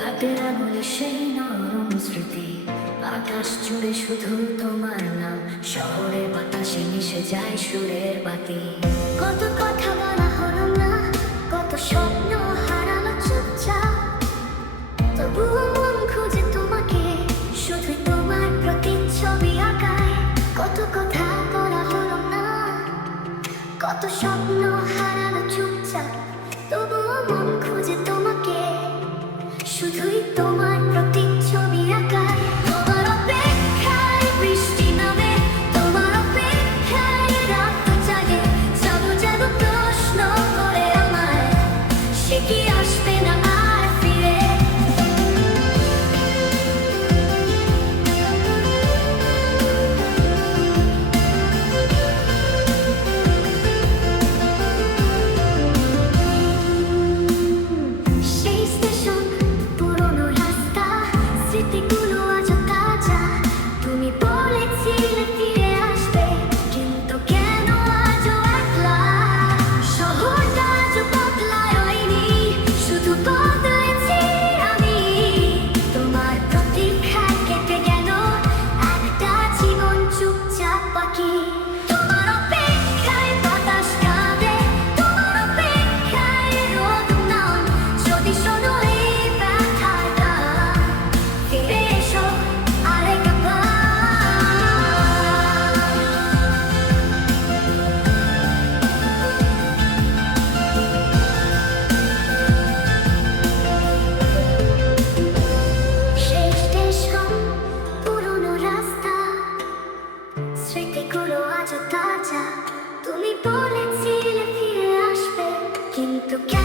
হাতের আঙুলে সেই নরম স্মৃতি, আকাশ জুড়ে শুধু তোমার নাম, শহরের বাতাসে মিশে যায় সুরের বাতি। কত কথা বলা হলো না, কত স্বপ্ন হারালো চুপচাপ, তবুও মন খুঁজে তোমাকে, শুধুই তোমার প্রতিচ্ছবি আঁকায়। কত কথা বলা হলো না, কত স্বপ্ন হারালো চুপচাপ, তবুও মন খুঁজে তোমাকে, শুধুই তোমার প্রতিচ্ছবি আঁকায়। তোমার অপেক্ষায় বৃষ্টি নামে, তোমার অপেক্ষায় রাত জাগে, যাবো যাবো প্রশ্ন করে আমায়, সে কি আসবে না আর ফিরে। সেই স্টেশন, পুরনো রাস্তা, স্মৃতিগুলো আজও তাজা। তুমি বলেছিলে ফিরে আসবে, কিন্তু কেন আজও একলা? শহরটা আজও বদলায়নি, শুধু বদলেছি আমি। তোমার প্রতীক্ষায় কেটে গেল একটা জীবন চুপচাপ বাকি। তোমার অপেক্ষায় বাতাস কাঁদে, তোমার অপেক্ষায় রোদ নাম, যদি শোনো এই ব্যথাটা, ফিরে এসো আরেকবার। সেই স্টেশন, পুরনো রাস্তা, স্মৃতিগুলো আজও তাজা। তুমি বলেছিলে ফিরে আসবে, কিন্তু কেন